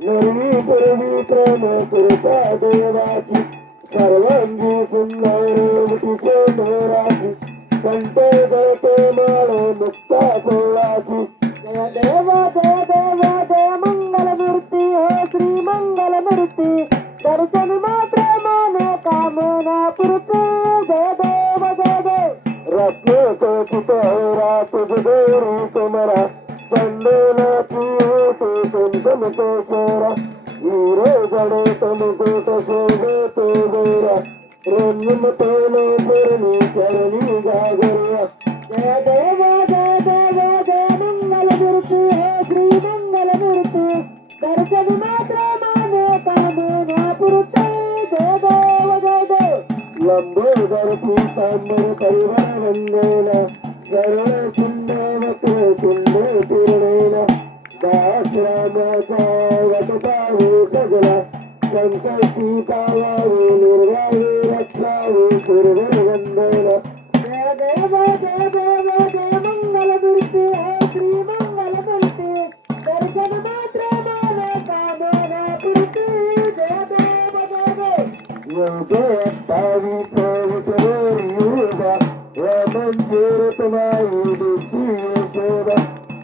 नरवी पूर्वी प्रेम करता देवाची सर्वांगी सुंदर मुठीचे मोराची संत गळते माळ मुक्ता कोळाची దూరా. ఊరే గడే తమ కోట శోభే తోగోర రమ్యమ తోలో చరణి గాగోర జయ దేవ జయ దేవ దాశ్రమతావు సగల సంకల్పితావు నిర్వాహి రక్షావు సురవర వందన దేవ దేవ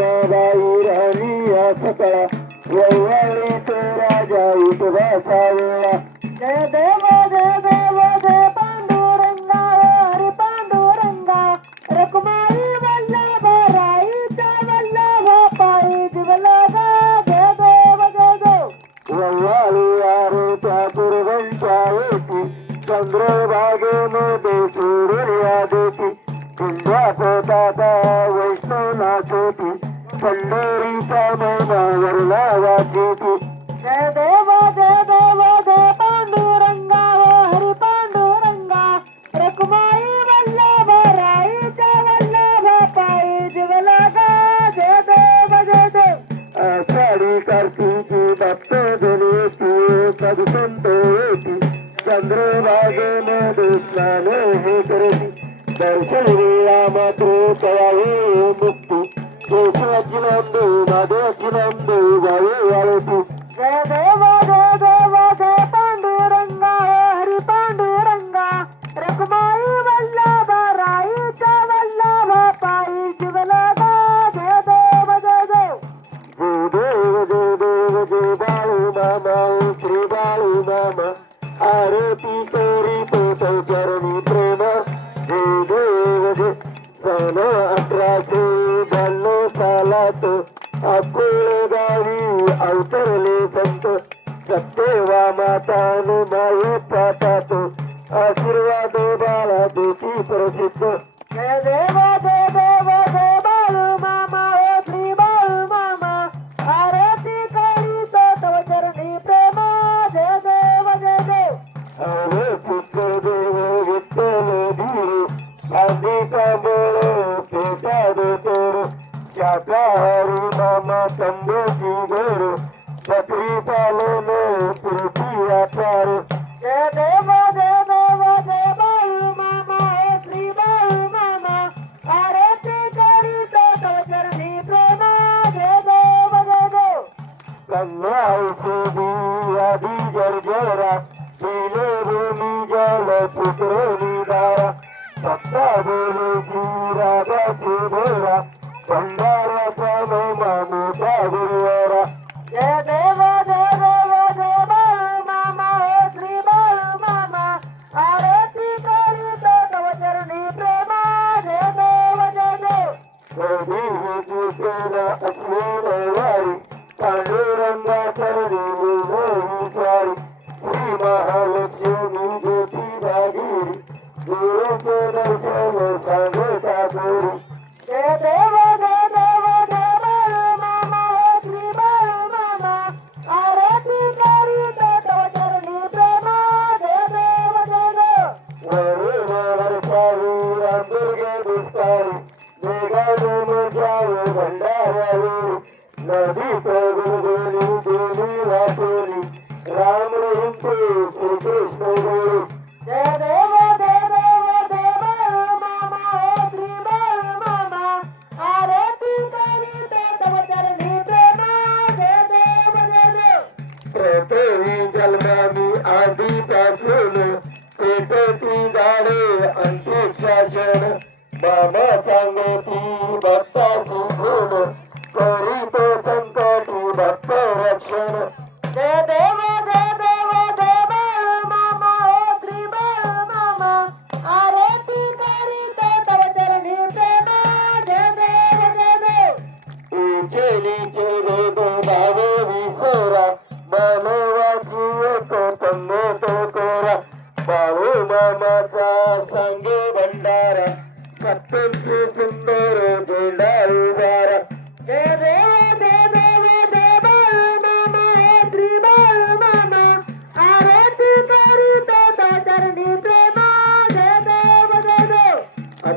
राही रुक्माबाई राणी या सकळा. वैवाळीचे राजा उठवा सावळा जय देव जय देव जय पांडुरंगा हरी पांडुरंगा. रकुमारी वल्लभ राईचा वल्लभ पायी जिवलगा जय देव जय देव. वैवाळी आरे त्या दुर्गंच्या येती चंद्रभागेमध्ये सूर्या देती कुंभा पोटाता वैष्णव नाचोती पंढरीचा महिना वाचेती जय देव जय देव जय पांडुरंगा हरी पांडुरंगा रकुमारी वल्लभ राईचा वल्लभ पायी जिवलगा जय देव जय देव आषाढी कार्तिकी भक्त जनेती सदसंत येती चंद्रभागेमध्ये स्नान हे करती दर्शन वेळा मात्र करावे मुक्ती Geçme cilandı, nade cilandı, varı varı Ve सत्यवा मातान माये पातात आशीर्वाद बाळा देती प्रसिद्ध. जय जय. Bye. कवितासून शेतती झाडे अंतुशासन बाबा सांगती भक्ताची गुण करीत संकटी भक्त रक्षण जय देव जय देव जय बाळ मामा ओ त्रिबाळ मामा आरती करीत तव चरणी प्रेम जय देव जय देव उचली चेरे दो भावे विसोरा मामा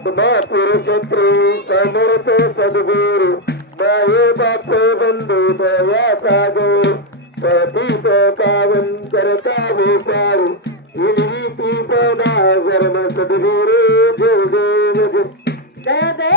ಆತ್ಮ ಪುರುಷತ್ರು ಸಮರ್ಥ ಸದ್ಗುರು ಬಾಯೇ ಬಾಪೆ ಬಂದು ದಯಾ ಸಾಗೋರು ಪತೀತ ಪಾವನ್ ಕರತಾವೇ ಸಾರು ಇಲ್ಲಿ ಪೀಪದ ಧರ್ಮ ಸದ್ಗುರು ಜಯ ದೇವ ಜಯ